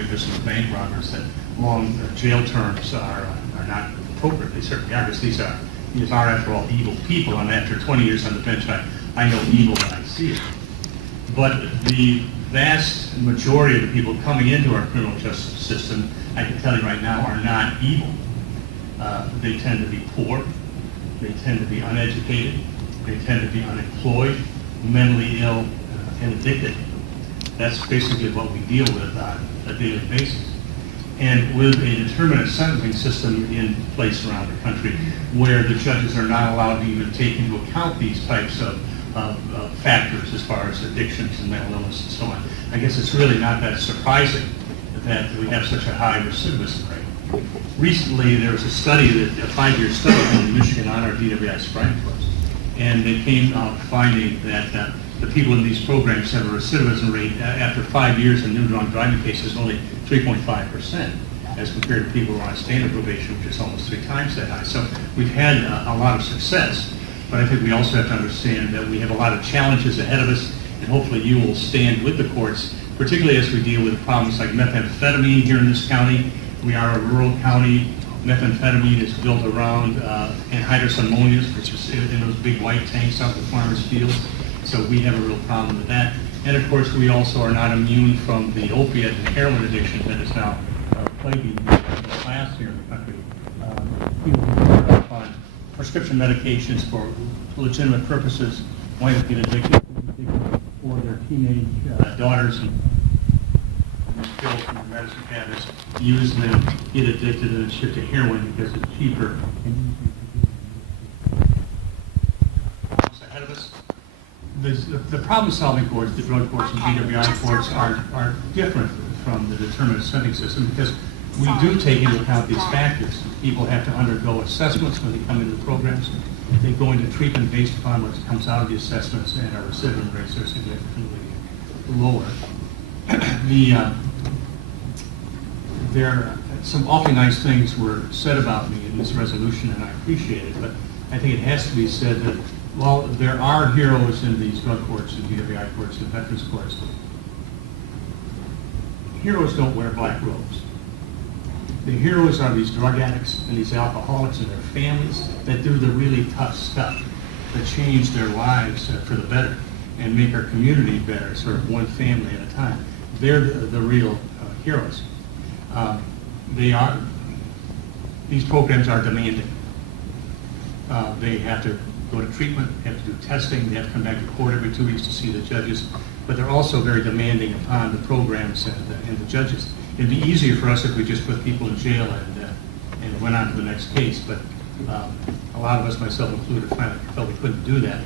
rapists and the bank robbers that long jail terms are not appropriate. They certainly are, because these are, after all, evil people, and after 20 years on the bench, I know evil when I see it. But the vast majority of the people coming into our criminal justice system, I can tell you right now, are not evil. They tend to be poor, they tend to be uneducated, they tend to be unemployed, mentally ill, and addicted. That's basically what we deal with on a daily basis. And with a determinate sentencing system in place around the country, where the judges are not allowed to even take into account these types of factors as far as addictions and mental illness and so on, I guess it's really not that surprising that we have such a high recidivism rate. Recently, there was a study, a 5-year study from the Michigan Honor DWI Sobriety Course, and they came out finding that the people in these programs have a recidivism rate after 5 years in new drunk driving cases only 3.5%, as compared to people who are on standard probation, which is almost 3 times that high. So we've had a lot of success, but I think we also have to understand that we have a lot of challenges ahead of us, and hopefully you will stand with the courts, particularly as we deal with problems like methamphetamine here in this county. We are a rural county. Methamphetamine is built around anhydrous ammonias, which is in those big white tanks out in the farmers' fields. So we have a real problem with that. And of course, we also are not immune from the opiate and heroin addiction that is now plaguing the class here in the country. People who are up on prescription medications for legitimate purposes wind up getting addicted, or their teenage daughters and pills from the medicine cabinets, use them, get addicted, and shift to heroin because it's cheaper. Ahead of us. The problem-solving courts, the drug courts and DWI courts, are different from the determinate sentencing system because we do take into account these factors. People have to undergo assessments when they come into the programs. They go into treatment based upon what comes out of the assessments, and our recidivism rates are significantly lower. There some awfully nice things were said about me in this resolution, and I appreciate it, but I think it has to be said that while there are heroes in these drug courts and DWI courts and veterans courts, heroes don't wear black robes. The heroes are these drug addicts and these alcoholics and their families that do the really tough stuff, that change their lives for the better and make our community better, sort of one family at a time. They're the real heroes. These programs are demanding. They have to go to treatment, they have to do testing, they have to come back to court every 2 weeks to see the judges, but they're also very demanding upon the programs and the judges. It'd be easier for us if we just put people in jail and went on to the next case, but a lot of us, myself included, felt we couldn't do that.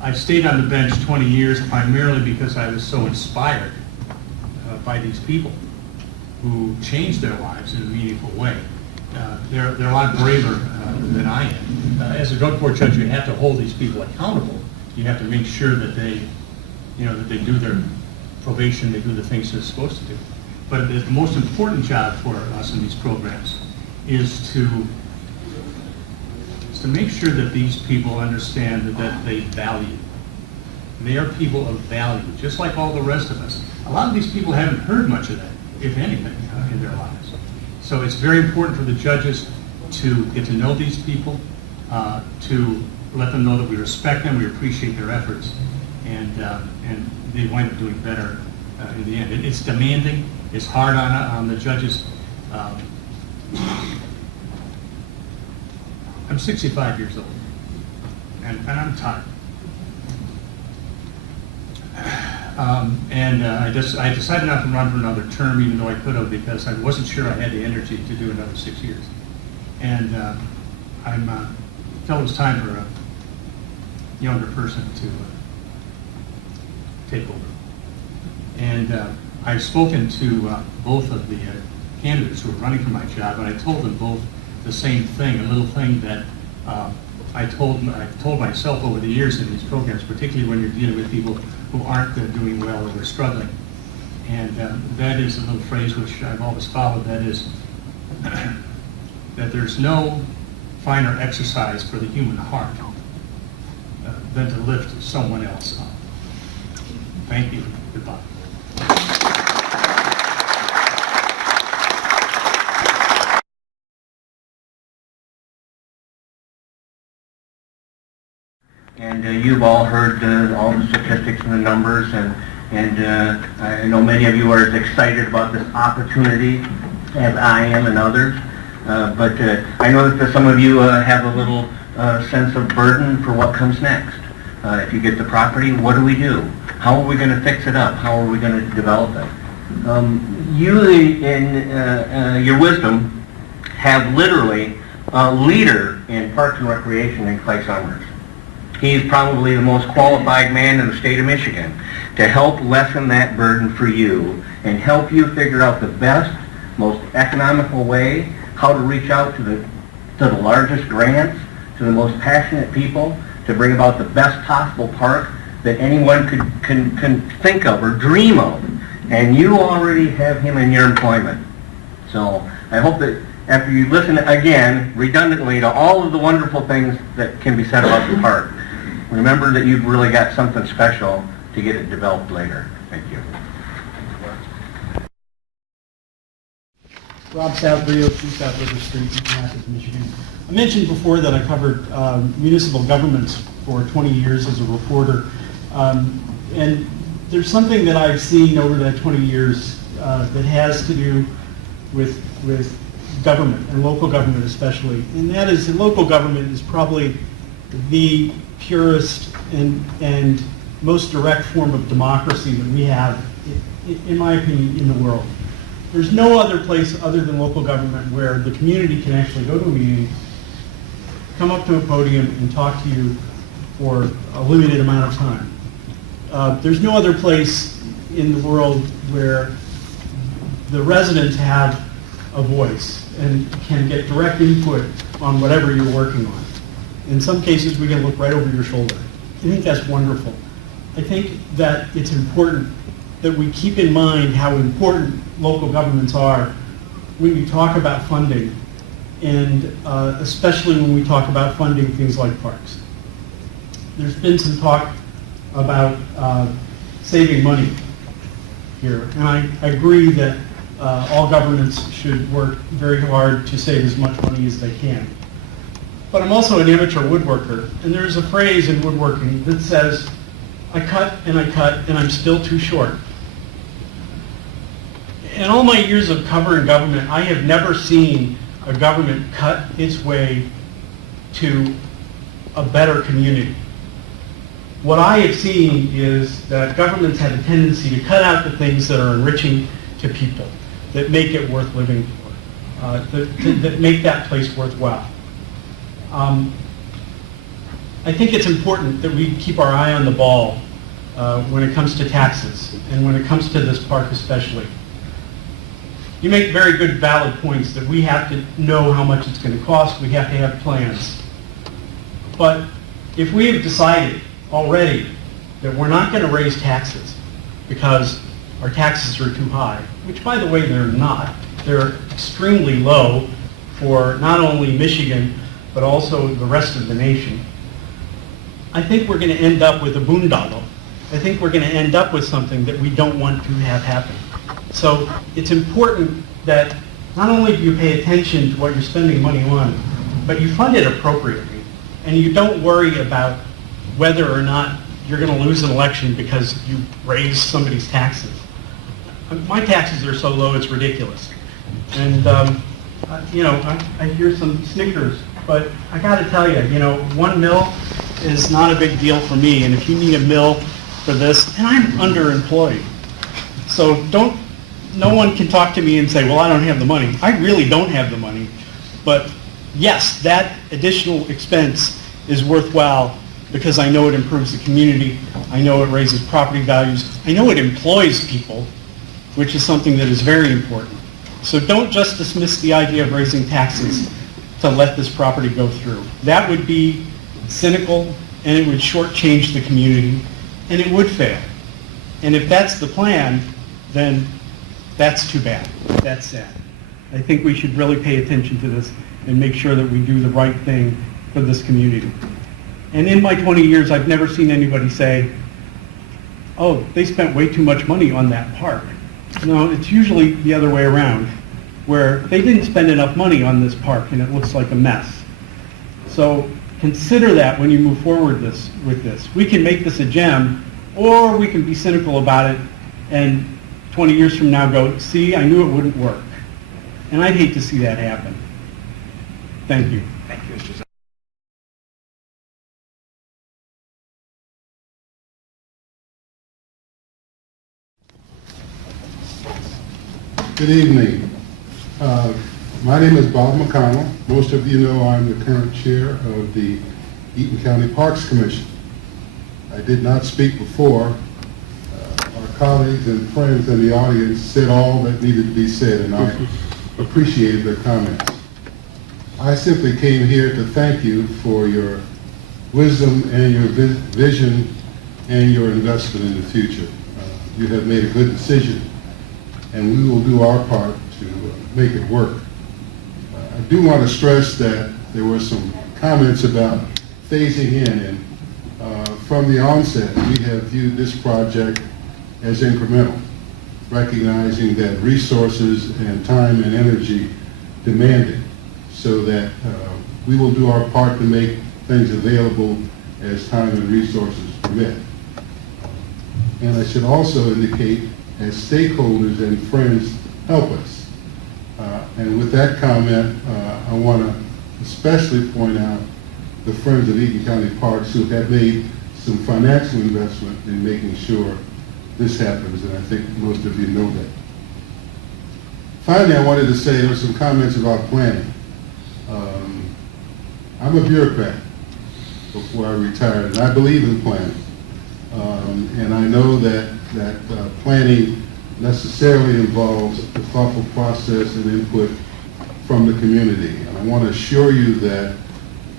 I stayed on the bench 20 years primarily because I was so inspired by these people who changed their lives in a meaningful way. They're a lot braver than I am. As a drug court judge, you have to hold these people accountable. You have to make sure that they do their probation, they do the things they're supposed to do. But the most important job for us in these programs is to make sure that these people understand that they value. They are people of value, just like all the rest of us. A lot of these people haven't heard much of that, if anything, in their lives. So it's very important for the judges to get to know these people, to let them know that we respect them, we appreciate their efforts, and they wind up doing better in the end. It's demanding, it's hard on the judges. I'm 65 years old, and I'm tired. I decided not to run for another term, even though I could have, because I wasn't sure I had the energy to do another 6 years. And I felt it was time for a younger person to take over. And I've spoken to both of the candidates who are running for my job, and I told them both the same thing, a little thing that I've told myself over the years in these programs, particularly when you're dealing with people who aren't doing well or they're struggling. And that is a little phrase which I've always followed, that is that there's no finer exercise for the human heart than to lift someone else up. Thank you. Goodbye. you've all heard all the statistics and the numbers, and I know many of you are as excited about this opportunity as I am and others. But I know that some of you have a little sense of burden for what comes next. If you get the property, what do we do? How are we going to fix it up? How are we going to develop it? You, in your wisdom, have literally a leader in Parks and Recreation in Clay Summers. He's probably the most qualified man in the state of Michigan to help lessen that burden for you and help you figure out the best, most economical way, how to reach out to the largest grants, to the most passionate people, to bring about the best possible park that anyone can think of or dream of. And you already have him in your employment. So I hope that after you listen again, redundantly, to all of the wonderful things that can be said about the park, remember that you've really got something special to get it developed later. Thank you. Rob Savrio, 2 South River Street, Eaton, Cty, Michigan. I mentioned before that I covered municipal governments for 20 years as a reporter. And there's something that I've seen over that 20 years that has to do with government, and local government especially. And that is that local government is probably the purest and most direct form of democracy that we have, in my opinion, in the world. There's no other place other than local government where the community can actually go to a meeting, come up to a podium and talk to you for a limited amount of time. There's no other place in the world where the residents have a voice and can get direct input on whatever you're working on. In some cases, we can look right over your shoulder. I think that's wonderful. I think that it's important that we keep in mind how important local governments are when you talk about funding, and especially when we talk about funding things like parks. There's been some talk about saving money here, and I agree that all governments should work very hard to save as much money as they can. But I'm also an amateur woodworker, and there's a phrase in woodworking that says, I cut and I'm still too short. In all my years of covering government, I have never seen a government cut its way to a better community. What I have seen is that governments have a tendency to cut out the things that are enriching to people, that make it worth living for, that make that place worthwhile. I think it's important that we keep our eye on the ball when it comes to taxes, and when it comes to this park especially. You make very good, valid points that we have to know how much it's going to cost. We have to have plans. But if we have decided already that we're not going to raise taxes because our taxes are too high, which, by the way, they're not. They're extremely low for not only Michigan, but also the rest of the nation. I think we're going to end up with a boondoggle. I think we're going to end up with something that we don't want to have happen. So it's important that not only do you pay attention to what you're spending money on, but you fund it appropriately. And you don't worry about whether or not you're going to lose an election because you raise somebody's taxes. My taxes are so low, it's ridiculous. And, I hear some snickers, but I got to tell you, $1 mil is not a big deal for me. And if you need a mil for this, and I'm underemployed. So no one can talk to me and say, well, I don't have the money. I really don't have the money. But yes, that additional expense is worthwhile because I know it improves the community. I know it raises property values. I know it employs people, which is something that is very important. So don't just dismiss the idea of raising taxes to let this property go through. That would be cynical, and it would shortchange the community, and it would fail. And if that's the plan, then that's too bad. That's sad. I think we should really pay attention to this and make sure that we do the right thing for this community. And in my 20 years, I've never seen anybody say, oh, they spent way too much money on that park. No, it's usually the other way around, where they didn't spend enough money on this park and it looks like a mess. So consider that when you move forward with this. We can make this a gem, or we can be cynical about it and 20 years from now go, see, I knew it wouldn't work. And I'd hate to see that happen. Thank you. Thank you, Mr. Good evening. My name is Bob McConnell. Most of you know I'm the current chair of the Eaton County Parks Commission. I did not speak before. Our colleagues and friends in the audience said all that needed to be said, and I appreciated their comments. I simply came here to thank you for your wisdom and your vision and your investment in the future. You have made a good decision, and we will do our part to make it work. I do want to stress that there were some comments about phasing in, and from the onset, we have viewed this project as incremental, recognizing that resources and time and energy demand it, so that we will do our part to make things available as time and resources permit. And I should also indicate, as stakeholders and friends help us. And with that comment, I want to especially point out the Friends of Eaton County Parks who have made some financial investment in making sure this happens, and I think most of you know that. Finally, I wanted to say there were some comments about planning. I'm a bureaucrat before I retired, and I believe in planning. And I know that planning necessarily involves a thoughtful process and input from the community. And I want to assure you that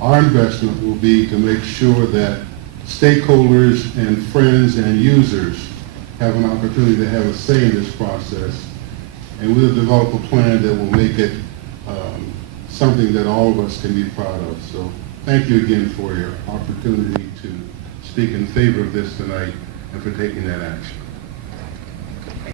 our investment will be to make sure that stakeholders and friends and users have an opportunity to have a say in this process. And we'll develop a plan that will make it something that all of us can be proud of. So thank you again for your opportunity to speak in favor of this tonight and for taking that action.